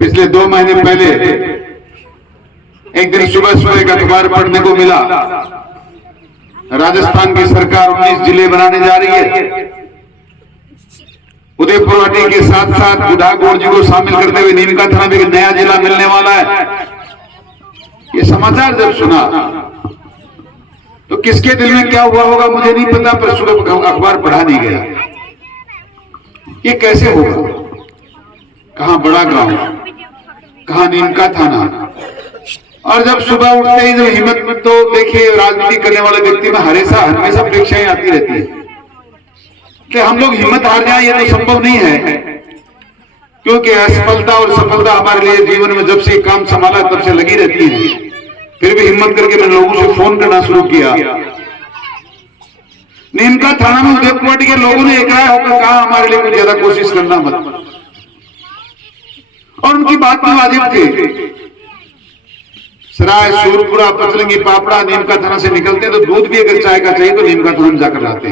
पिछले 2 महीने पहले एक दिन सुबह सुबह एक अखबार पढ़ने को मिला, राजस्थान की सरकार 19 जिले बनाने जा रही है। उदयपुर हटी के साथ साथ बुढ़ागोड़ जी को शामिल करते हुए नीमका थाना में एक नया जिला मिलने वाला है। ये समाचार जब सुना तो किसके दिल में क्या हुआ होगा मुझे नहीं पता, पर सुबह अखबार पढ़ा नहीं गया। ये कैसे होगा? कहां बड़ा गांव, कहां नीमका थाना। और जब सुबह उठते ही जो हिम्मत, तो देखिए राजनीति करने वाले व्यक्ति में हमेशा अपेक्षाएं आती रहती है कि हम लोग हिम्मत हार जाएं, ये तो संभव नहीं है, क्योंकि असफलता और सफलता हमारे लिए जीवन में जब से काम संभाला तब से लगी रहती है। फिर भी हिम्मत करके मैंने लोगों से फोन करना शुरू किया। नीमका थाना में उदयपुर के लोगों ने एक राय होकर कहा हमारे लिए कुछ ज्यादा कोशिश करना मत, और उनकी बात में वाजिब थी। सराय, सूरपुरा, पचलंगी, पापड़ा नीमका थाना से निकलते तो दूध भी अगर चाय का चाहिए तो नीमका थाना में जाकर लाते।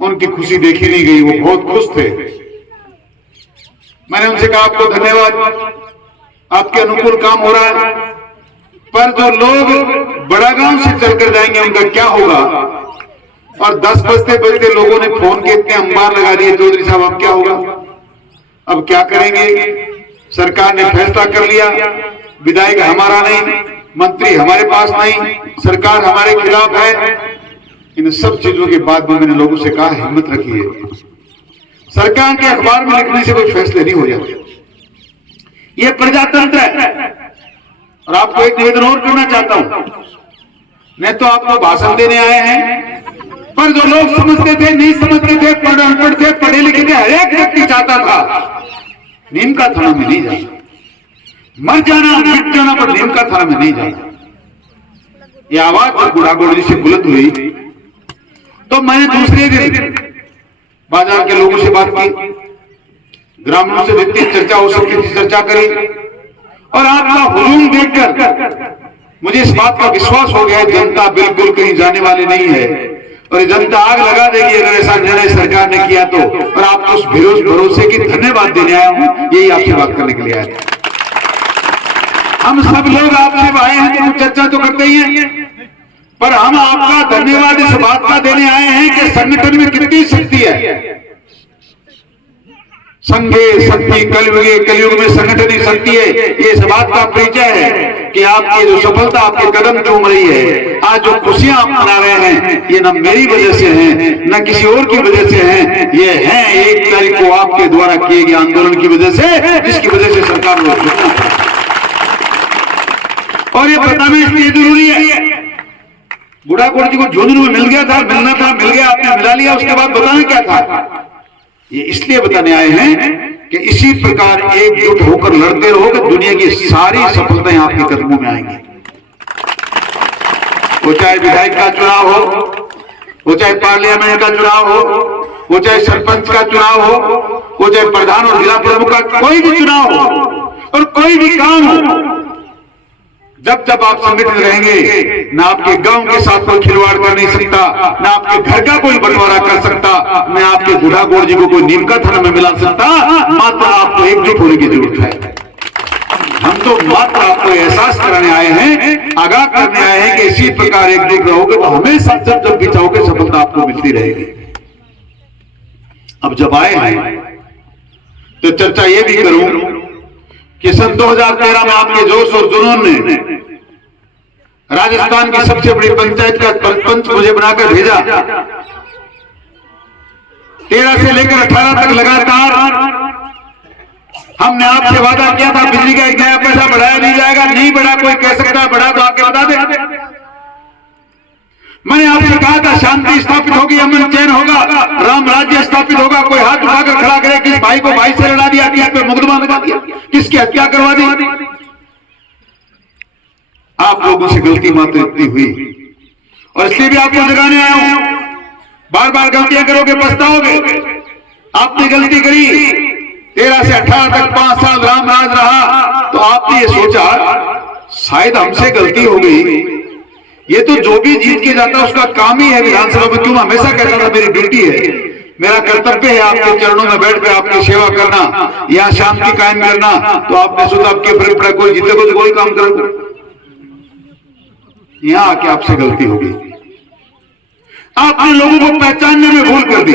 उनकी खुशी देखी नहीं गई, वो बहुत खुश थे। मैंने उनसे कहा आपको धन्यवाद, आपके अनुकूल काम हो रहा है, पर जो लोग बड़ा गांव से चलकर जाएंगे उनका क्या होगा? और 10 बजते बजते लोगों ने फोन के इतने अंबार लगा दिए, चौधरी साहब अब क्या होगा, अब क्या करेंगे? सरकार ने फैसला कर लिया, विधायक हमारा नहीं, मंत्री हमारे पास नहीं, सरकार हमारे खिलाफ है। इन सब चीजों के बाद भी मैंने लोगों से कहा हिम्मत रखिए, सरकार के अखबार में लिखने से कोई फैसले नहीं हो जाते। ये प्रजातंत्र है। और आपको एक निवेदन और करना चाहता हूं, मैं तो आपको भाषण देने आए हैं, पर जो लोग समझते थे, नहीं समझते थे, अनपढ़ थे, पढ़े लिखे थे, हर एक व्यक्ति चाहता था नीमका थाना में नहीं जाना, मर जाना, मिट जाना, पर नीमका थाना में नहीं जाना। ये आवाज जब बुढ़ागोड़ जी से बुलंद हुई तो मैंने दूसरे दिन बाजार के लोगों से बात की, ग्रामीणों से जितनी चर्चा हो सकती थी चर्चा करी, और आपका हुजूम देखकर मुझे इस बात का विश्वास हो गया जनता बिल्कुल कहीं जाने वाली नहीं है, और ये जनता आग लगा देगी अगर ऐसा निर्णय सरकार ने किया तो। और आपको उस भरोसे की धन्यवाद देने आया हूं, यही आपसे बात करने के लिए आया था। हम सब लोग आपसे आए हैं तो चर्चा तो करते ही हैं, पर हम आपका धन्यवाद इस बात का देने आए हैं कि संगठन में कितनी शक्ति है। संघे शक्ति कलयुगे, कलयुग में संगठन ही शक्ति है। ये इस बात का परिचय है कि आपकी जो सफलता आपके कदम चूम रही है, आज जो खुशियां आप मना रहे हैं, ये न मेरी वजह से हैं, न किसी और की वजह से हैं, ये हैं 1 तारीख को आपके द्वारा किए गए आंदोलन की वजह से, जिसकी वजह से सरकार को झुकना पड़ा। और ये बताना इसलिए जरूरी है, बुढ़ागोड़ जी को झुंझुनू में मिल गया था, मिलना था, मिल गया, आपने मिला लिया, उसके बाद बताना क्या था? ये इसलिए बताने आए हैं कि इसी प्रकार एकजुट होकर लड़ते रहोगे, दुनिया की सारी सफलताएं आपके कदमों में आएंगी। वो चाहे विधायक का चुनाव हो, वो चाहे पार्लियामेंट का चुनाव हो, वो चाहे सरपंच का चुनाव हो, वो चाहे प्रधान और जिला प्रमुख का कोई भी चुनाव हो, और कोई भी काम हो, जब जब आप संगठित रहेंगे, ना आपके गांव के साथ कोई खिलवाड़ कर नहीं सकता, ना आपके घर का कोई बंटवारा कर सकता, ना आपके बुढ़ागोड़ जी को कोई नीमका थाना में मिला सकता। मात्र आपको एकजुट होने की जरूरत है। हम तो मात्र आपको एहसास कराने आए हैं, आगाह करने आए हैं कि इसी प्रकार एकजुट रहोगे तो हमेशा जब जब भी चाहोगे सफलता आपको मिलती रहेगी। अब जब आए हैं तो चर्चा ये भी करूं कि सन 2013 में आपके जोश और जुनून ने राजस्थान की सबसे बड़ी पंचायत का सरपंच मुझे बनाकर भेजा। 13 से लेकर 18 तक लगातार हमने आपसे वादा किया था बिजली का 1 नया पैसा बढ़ाया नहीं जाएगा। नहीं बढ़ा, कोई कह सकता है बढ़ा तो आके बता दे। मैंने आपसे कहा था शांति स्थापित होगी, अमन चैन होगा, राम राज्य स्थापित होगा। कोई हाथ उठाकर खड़ा करे, किस भाई को भाई से लड़ा दिया, किस पे मुकदमा लगा दिया, किसकी हत्या करवा दी। आप लोगों से गलती मात्र इतनी हुई, और इसलिए भी आपको जगाने आया हूं। बार बार गलतियां करोगे पछताओगे। आपने गलती करी, 13 से 18 तक 5 साल राम राज रहा, तो आपने ये सोचा शायद हमसे गलती हो गई। ये तो जो भी जीत के जाता है उसका काम ही है विधानसभा में, क्यों हमेशा कहता था मेरी ड्यूटी है मेरा कर्तव्य है आपके चरणों में बैठ कर आपकी सेवा करना, या शांति कायम करना। तो आपने सोचा आपके फर्क पड़ा, कोई जीते को तो कोई काम करो, यहां आके आपसे गलती होगी। आपने लोगों को पहचानने में भूल कर दी,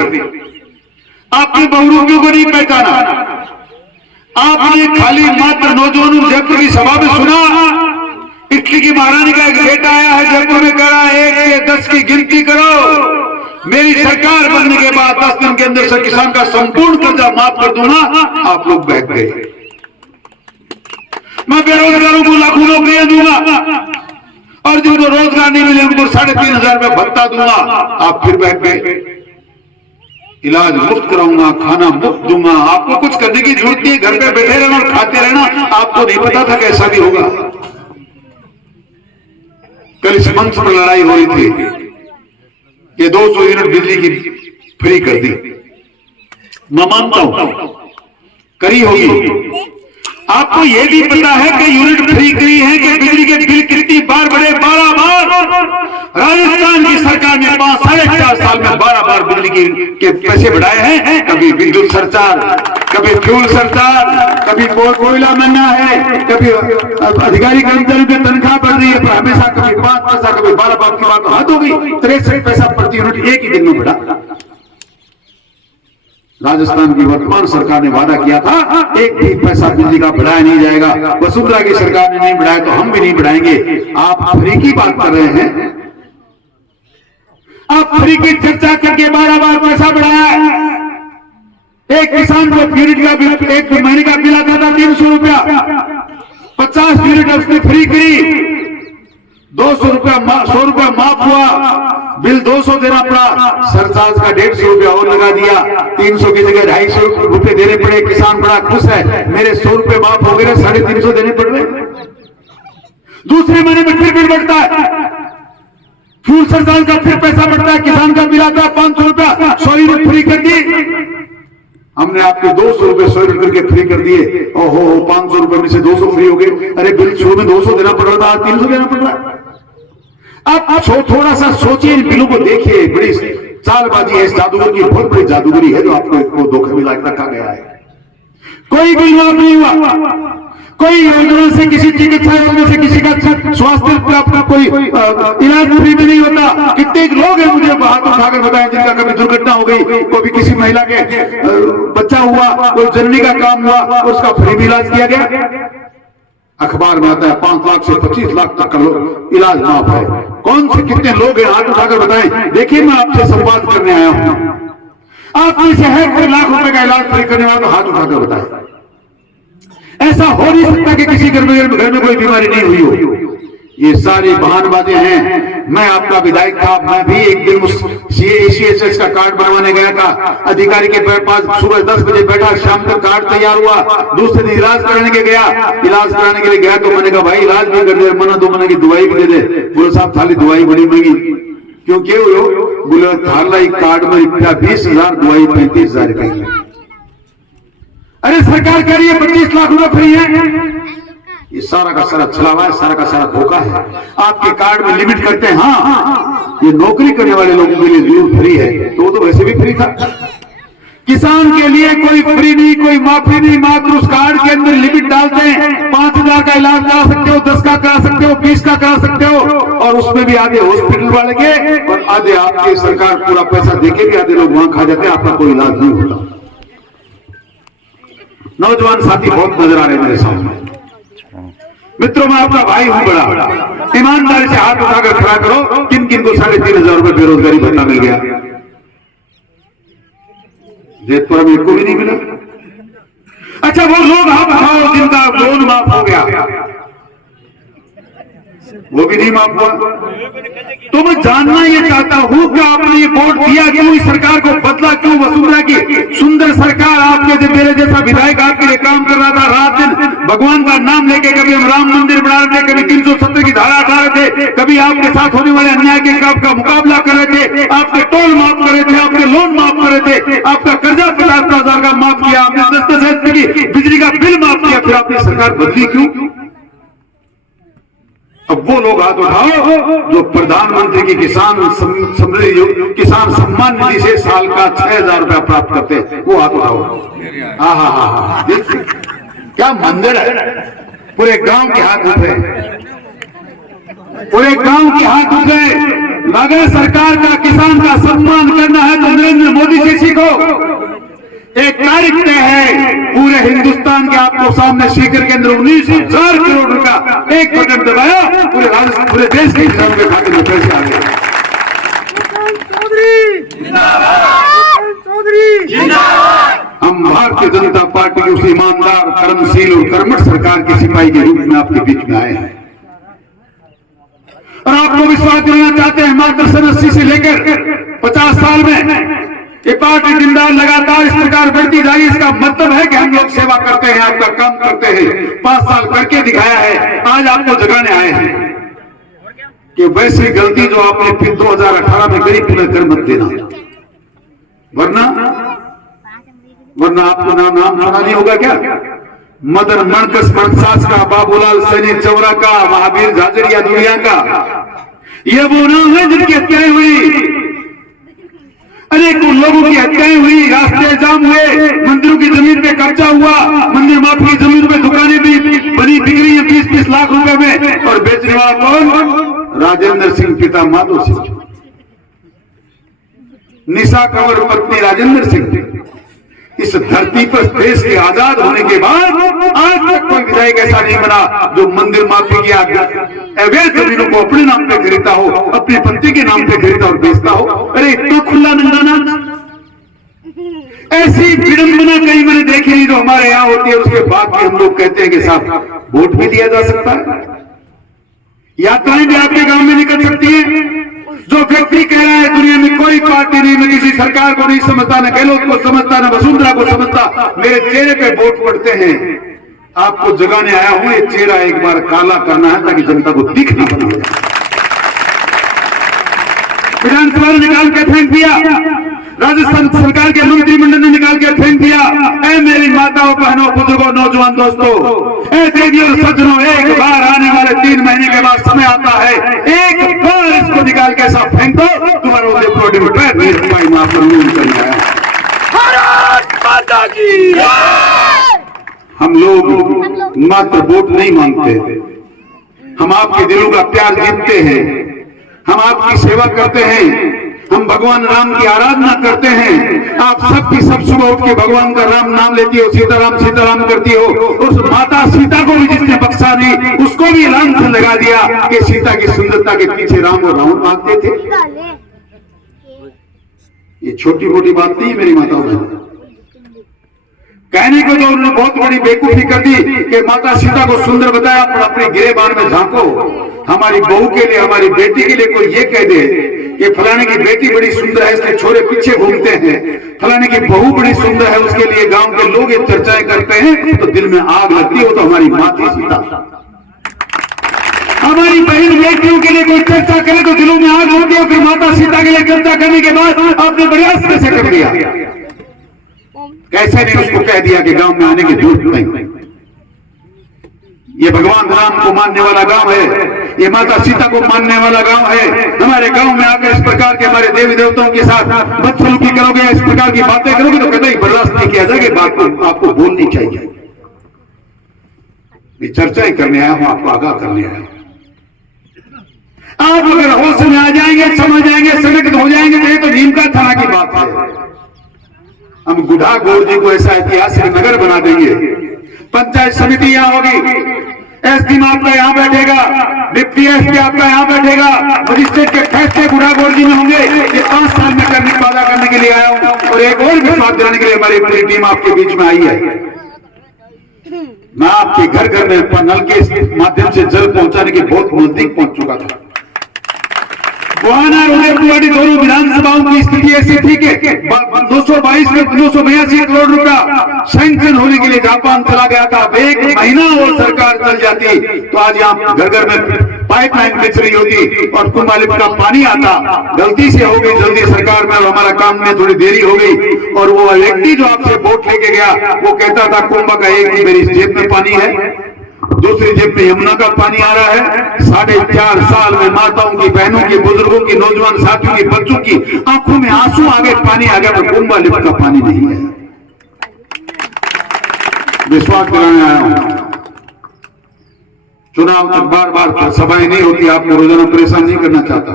आपने बहुरूपियों को नहीं पहचाना। आपने खाली मात्र नौजवानों जयपुर की सभा में सुना, इटली की महारानी का एक बेटा आया है जयपुर में, कह रहा है 1 से 10 की गिनती करो, मेरी सरकार बनने के बाद 10 दिन के अंदर से किसान का संपूर्ण कर्जा माफ कर दूंगा। आप लोग बहक गए। मैं बेरोजगारों को लाखों नौकरियां दूंगा और जिनको रोजगार नहीं मिले उनको 3,500 रुपये भत्ता दूंगा। आप फिर बहक गए। इलाज मुफ्त कराऊंगा, खाना मुफ्त दूंगा, आपको कुछ करने की जरूरत नहीं, घर पे बैठे रहना और खाते रहना। आपको नहीं पता था कैसा भी होगा। कल इस मंच पर लड़ाई हो रही थी, ये 200 यूनिट बिजली की फ्री कर दी। मैं मानता हूं करी होगी। आपको यह भी पता है कि यूनिट फ्री करी है कि बिजली के बिल कितनी बार बढ़े? 12 बार। राजस्थान की सरकार ने 4.5 साल में 12 बार बिजली के पैसे बढ़ाए हैं। कभी विद्युत सरचार्ज, कभी फ्यूल सरचार्ज, कभी कोयला महंगा है, कभी अधिकारी कर्मचारियों की तनख्वाह बढ़ रही है, पर हमेशा कभी 5 पैसा, कभी 12 बार की बात हद हो गई। 63 पैसा प्रति यूनिट एक ही दिन में बढ़ा। राजस्थान की वर्तमान सरकार ने वादा किया था 1 भी पैसा बिजली का बढ़ाया नहीं जाएगा। वसुंधरा की सरकार ने नहीं बढ़ाया तो हम भी नहीं बढ़ाएंगे। आप फ्री की बात कर रहे हैं, आप फ्री की चर्चा करके 12 बार पैसा बढ़ाया है। एक किसान को यूनिट का बिल, 1 महीने का बिल आता था 300 रुपया, 50 यूनिट उसने फ्री करी, 200 रुपया 100 रुपया माफ हुआ, बिल 200 देना पड़ा, सरचार्ज का 150 रुपया और लगा दिया, 300 की जगह 250 रुपए देने पड़े। किसान बड़ा खुश है, मेरे 100 रुपए माफ हो गए, 350 देने पड़ रहे। दूसरे महीने में फिर बिल बढ़ता है, फ्यूल सरचार्ज का फिर पैसा बढ़ता है, किसान का बिल आता है 500 रुपया, 100 यूनिट फ्री कर दी। हमने आपके 200 रुपए 100 यूनिट करके फ्री कर दिए। ओहो, 500 रुपए में से 200 फ्री हो गए। अरे बिल शुरू में 200 देना पड़ रहा था, आज 300 देना पड़ रहा है। आप थोड़ा सा सोचिए, इन बिलों को देखिए। बड़ी चालबाजी है, इस जादूगर की बहुत बड़ी जादूगरी है जो आपको धोखा में रखा गया है। कोई बिल माफ नहीं हुआ, कोई योजना से, किसी चिकित्सा योजना से किसी का स्वास्थ्य का कोई इलाज फ्री में नहीं होता। कितने लोग हैं मुझे हाथ उठाकर बताएं जिनका कभी दुर्घटना हो गई, कोई किसी महिला के बच्चा हुआ, कोई जननी का काम हुआ, उसका फ्री में इलाज किया गया। अखबार में आता है 5 लाख से 25 लाख तक का इलाज माफ है। कौन से कितने लोग हैं, हाथ उठाकर बताएं। देखिए, मैं आपसे संवाद करने आया हूं। आप में से है कोई लाख रुपए का इलाज फ्री करने वाला, तो हाथ उठाकर बताएं। ऐसा हो नहीं सकता कि किसी घर में कोई बीमारी नहीं हुई हो। ये सारी बहानबाजें हैं। मैं आपका विधायक था, मैं भी एक दिन उस CACSS का कार्ड बनवाने गया था। अधिकारी के पास सुबह 10 बजे बैठा, शाम तक कार्ड तैयार हुआ। दूसरे दिन इलाज कराने के गया, इलाज कराने के लिए गया तो मैंने कहा भाई इलाज भी कर दे, मना तो मैंने की दवाई भी दे दे। बोले साहब थाली दवाई बड़ी महंगी, क्यों क्या हो? बोले थाला कार्ड में रुपया 20,000, दवाई 35,000 रुपये। अरे सरकार कह रही है 25 लाख रुपए फ्री है। ये सारा का सारा छलावा है, सारा का सारा धोखा है। आपके कार्ड में लिमिट करते हैं, हाँ ये नौकरी करने वाले लोगों के लिए जरूर फ्री है, तो वैसे भी फ्री था। किसान के लिए कोई फ्री नहीं, कोई माफी नहीं, मात्र उस कार्ड के अंदर लिमिट डालते हैं। 5,000 का इलाज करा सकते हो, 10 का करा सकते हो, 20 का करा सकते हो, और उसमें भी आधे हॉस्पिटल वाले के और आधे आपके सरकार पूरा पैसा देके भी आधे लोग वहां खा जाते हैं, आपका कोई इलाज नहीं होता। नौजवान साथी बहुत नजर आ रहे हैं मेरे सामने। मित्रों, मैं आपका भाई हूं बड़ा, ईमानदारी से हाथ उठाकर खड़ा करो। किन किन को 3,500 रुपए बेरोजगारी भत्ता मिल गया? जेतपुरा में को भी नहीं मिला। अच्छा, वो लोग हाथ उठाओ जिनका लोन माफ हो गया, वो भी नहीं माफ हुआ। तो मैं जानना ये चाहता हूं कि आपने ये वोट दिया क्यों, इस सरकार को बदला क्यों? वसुंधरा की सुंदर सरकार, आपके मेरे जैसा विधायक आपके लिए काम कर रहा था, रात दिन भगवान का नाम लेके, कभी हम राम मंदिर बना रहे थे, कभी 370 की धारा हटा रहे थे, कभी आपके साथ होने वाले अन्याय के का मुकाबला कर रहे थे, आपके टोल माफ कर रहे थे, आपके लोन माफ कर रहे थे, आपका कर्जा 50,000 का माफ किया, आपने 10,000 की बिजली का बिल माफ किया। फिर आपने सरकार बदली क्यों? अब वो लोग हाथ उठाओ जो प्रधानमंत्री की किसान सम्मान निधि से साल का 6,000 रुपया प्राप्त करते हैं, वो हाथ उठाओ। हा क्या मंदिर है, पूरे गांव के हाथ उठे, पूरे गांव के हाथ उठे। अगर सरकार का किसान का सम्मान करना है तो नरेंद्र मोदी से सीखो। एक तारीख तय है, पूरे हिंदुस्तान के आपको सामने सीकर के अंदर 19,000 करोड़ रुपया एक बटन दबाया, पूरे देश के किसानों के खाते में पैसे आ गए। हम भारतीय जनता पार्टी की उस ईमानदार, कर्मशील और कर्मठ सरकार के सिपाही के रूप में आपके बीच में आए हैं और आपको विश्वास दिलाना चाहते हैं। मात्र 80 से लेकर 50 साल में ये पार्टी दिन रात लगातार इस प्रकार बढ़ती जाएगी। इसका मतलब है कि हम लोग सेवा करते हैं, आपका काम करते हैं। 5 साल करके दिखाया है, आज आपको जगाने आए हैं कि वैसी गलती जो आपने फिर 2018 में करी पुनः कर मत देना, वरना आपको नाम सुना नहीं होगा क्या? मदन मणकस मनसास का, बाबूलाल सैनी चौरा का, महावीर झाझड़िया दुनिया का, ये वो नाम है जिनकी हत्याएं हुई, अनेकों लोगों की हत्याएं हुई, रास्ते जाम हुए, मंदिरों की जमीन पे कब्जा हुआ, मंदिर माफी की जमीन पे दुकानें भी बनी बिक रही है 20-20 लाख रुपए में, और बेचने वाला कौन? राजेंद्र सिंह पिता माधो सिंह, निशा कंवर पत्नी राजेंद्र सिंह। इस धरती पर देश के आजाद होने के बाद आज तक कोई विधायक ऐसा नहीं बना जो मंदिर माफी की अवैध जमीनों को अपने नाम पे खरीदता हो, अपने पति के नाम पे खरीदता और बेचता हो। अरे इतना खुला नंदाना, ऐसी विडंबना कहीं मैंने देखी नहीं जो हमारे यहाँ होती है। उसके बाद भी हम लोग कहते हैं कि साहब वोट भी दिया जा सकता है, यात्राएं भी आपके गांव में निकल सकती है। जो व्यक्ति कह रहा है दुनिया में कोई पार्टी नहीं, मैं किसी सरकार को नहीं समझता, न गहलोत को समझता, न वसुंधरा को समझता, मेरे चेहरे पे वोट पड़ते हैं, आपको जगाने आया हूं। ये चेहरा एक बार काला करना है ताकि जनता को दिखना बना। विधानसभा ने निकाल के फेंक दिया, राजस्थान सरकार के मंत्रिमंडल ने निकाल के फेंक दिया। ऐ मेरी माताओं, बहनों, बुजुर्गों, नौजवान दोस्तों, ऐ देवियों, सज्जनों, एक बार आने वाले 3 महीने के बाद समय आता है, एक बार इसको निकाल के ऐसा फेंक दो, तुम्हारा उदयपुर पैर नहीं रख पाई। मां पर लून करना है। भारत माता की। हम लोग मात्र वोट नहीं मांगते, हम आपके दिलों का प्यार जीतते हैं, हम आपकी सेवा करते हैं, हम भगवान राम की आराधना करते हैं। आप सबकी सब सुबह उठ के भगवान का राम नाम लेती हो, सीताराम सीताराम करती हो। उस माता सीता को भी जिसने बख्शा नहीं, उसको भी राम से लगा दिया कि सीता की सुंदरता के पीछे राम और रावण भागते थे। ये छोटी मोटी बात नहीं मेरी माताओं बहनों। कहने को तो उन्होंने बहुत बड़ी बेवकूफी कर दी कि माता सीता को सुंदर बताया, पर अपने गिरेबान में झांको। हमारी बहू के लिए, हमारी बेटी के लिए कोई ये कह दे कि फलाने की बेटी बड़ी सुंदर है, इसलिए छोरे पीछे घूमते हैं, फलाने की बहू बड़ी सुंदर है, उसके लिए गांव के लोग ये चर्चाएं करते हैं, तो दिल में आग लगती है। वो तो हमारी माँ थी सीता। हमारी बहन बेटियों के लिए कोई चर्चा करे तो दिलों में आग लगती है। फिर माता सीता के लिए चर्चा करने के बाद आपने बड़े आस्ते से कर दिया। कैसे नहीं उसको कह दिया कि गांव में आने की जरूरत नहीं। ये भगवान राम को मानने वाला गांव है, ये माता सीता को मानने वाला गांव है। हमारे गांव में आकर इस प्रकार के हमारे देवी देवताओं के साथ बदसलूकी करोगे, इस प्रकार की बातें करोगे तो कभी बर्दाश्त नहीं किया जाएगा। बात को आपको बोलनी चाहिए। मैं चर्चाएं करने आया हूं, आपको आगाह करने आया हूं। आप अगर होश में आ जाएंगे, समझ जाएंगे, संगठित हो जाएंगे तो ये तो नीम का थाना की बात है। हम गुढ़ा गौर जी को ऐसा ऐतिहासिक नगर बना देंगे। पंचायत समिति यहाँ होगी, एसडी आपका यहाँ बैठेगा, डिप्टी एसपी आपका यहाँ बैठेगा, मजिस्ट्रेट के फैसले गुढ़ा गौर जी में होंगे। ये 5 साल में करने वादा करने के लिए आया हूँ और एक और विश्वास दिलाने के लिए हमारी पूरी टीम आपके बीच में आई है। मैं आपके घर घर में नल के माध्यम से जल पहुंचाने के बहुत नजदीक पहुंच चुका था। उदयपुर दोनों विधानसभाओं की स्थिति ऐसी थी कि 222 में 282 करोड़ रुपया सैंक्शन होने के लिए जापान चला गया था। एक महीना और सरकार चल जाती तो आज यहाँ घर घर में पाइपलाइन बिछ रही होती और कुंभ का पानी आता। गलती से हो गई जल्दी सरकार में और हमारा काम में थोड़ी देरी हो गई। और वो व्यक्ति जो आपसे वोट लेके गया वो कहता था कुंभ का एक ही मेरी जेब में पानी है। दूसरी जेब में यमुना का पानी आ रहा है। 4.5 साल में माताओं की, बहनों की, बुजुर्गों की, नौजवान साथियों की, बच्चों की आंखों में आंसू आ गए, पानी आ गया, पर कुंभा लिफ्ट का पानी नहीं है। विश्वास दिलाने आया हूं। चुनाव तक बार बार सभाएं नहीं होती, आपको रोजाना परेशान नहीं करना चाहता।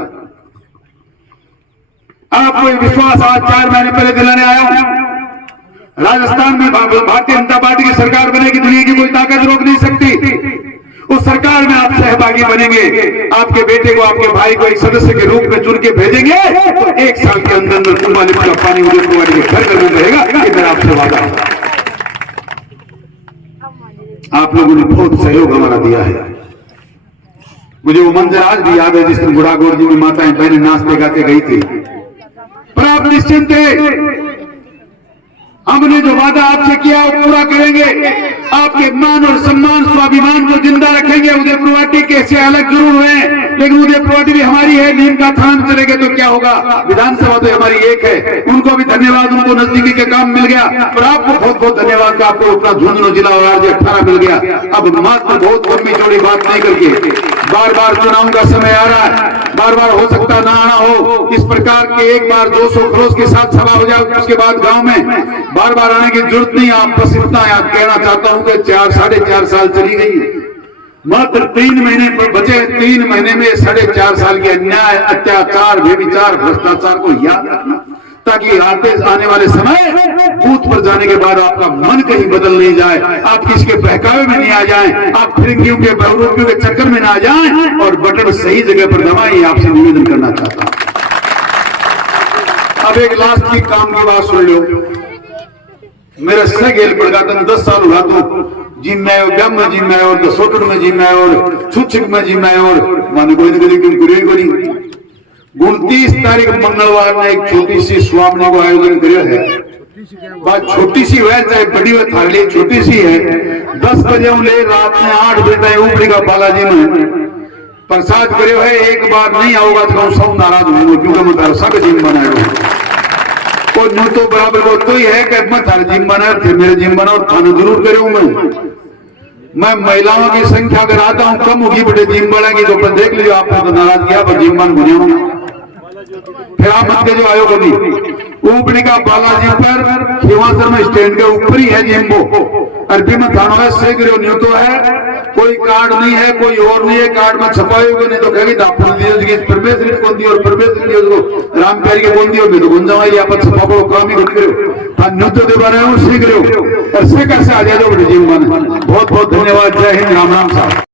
आपको विश्वास आज 4 महीने पहले दिलाने आया हूं। राजस्थान में भारतीय जनता पार्टी की सरकार बनेगी, दुनिया की कोई ताकत रोक नहीं सकती। उस सरकार में आप सहभागी बनेंगे, आपके बेटे को, आपके भाई को एक सदस्य के रूप में चुन के भेजेंगे, तो 1 साल के अंदर कुंभा लिफ्ट का पानी उदयपुर के घर में रहेगा। ये मेरा आपसे वादा है। आप लोगों ने बहुत सहयोग हमारा दिया है। मुझे वो मंजर आज भी याद है जिस दिन बुढ़ागौर जी में माताएं बहनें नाचते गाते गई थी। पर आप निश्चिंत थे, हमने जो वादा आपसे किया वो पूरा करेंगे। आपके मान और सम्मान, स्वाभिमान को जिंदा रखेंगे। उदयपुरवाटी कैसे अलग जरूर हुए, लेकिन उदयपुरवाटी भी हमारी है। नीम का थान चलेंगे तो क्या होगा, विधानसभा तो हमारी एक है। उनको भी धन्यवाद, उनको नजदीकी का काम मिल गया। और आपको बहुत बहुत धन्यवाद का आपको अपना झुंझुनू जिला और राज्य 18 मिल गया। अब मात्र बहुत लंबी चौड़ी बात नहीं करके, बार बार चुनाव का समय आ रहा है, बार बार हो सकता ना आना हो। इस प्रकार के एक बार 200 खरोश के साथ सभा हो जाए, उसके बाद गांव में बार बार आने की जरूरत नहीं। आप बस इतना याद कहना चाहता हूं कि 4-4.5 साल चली गई, मात्र 3 महीने पर बचे। 3 महीने में 4.5 साल के अन्याय, अत्याचार, व्यभिचार, भ्रष्टाचार को याद रखना, ताकि आने वाले समय बूथ पर जाने के बाद आपका मन कहीं बदल नहीं जाए, आप किसी के बहकावे में नहीं आ जाएं, आप फिरंगियों के बहुरूपियों के चक्कर में ना आ जाएं, और बटन सही जगह पर दबाएं। ये आपसे निवेदन करना चाहता हूं। अब एक लास्ट की काम की बात सुन लो। मेरा सह गेल पड़ गया 10 साल हुआ तो जिम में, ब्याम में जिम में, और सोटन में जिम में, और छुच्छिक में जिम में, और माने कोई ना कोई 29 तारीख मंगलवार में एक छोटी सी स्वामी को आयोजन किया है। बात छोटी सी है चाहे बड़ी है, थारे लिए छोटी सी है। 10 बजे ले रात में 8 बजे तक ऊपरी का बालाजी में प्रसाद करे है। एक बार नहीं आओगा तो सब नाराज होंगे, क्योंकि मैं तारा सब जिम बनाया कोई नो तो बराबर को तो ही है कि मैं थारे जिम बनाया थे, मेरे जिम बनाओ थाने जरूर करे। मैं महिलाओं की संख्या अगर आता हूं कम होगी, बड़े जिम बढ़ेगी तो देख लीजिए। आपने तो नाराज किया पर जिम बन बुनिया फिर आप मत के जो आयो कभी ऊपरी का बालाजी पर खिवासर में स्टैंड के ऊपर ही है जिम। वो अरबी में थानों है से न्यू तो है, कोई कार्ड नहीं है, कोई और नहीं है। कार्ड में छपाओगे नहीं तो कहेगी परमेश्वरी कौन दी और परमेश्वरी उसको राम प्यारी के कौन दी और तो गुंजा आप छपा पड़ो काम ही कर न्यू तो दे रहे हो, सीख रहे हो और से कैसे आ जाए बड़े जिम बने। बहुत बहुत धन्यवाद। जय हिंद, राम राम साहब।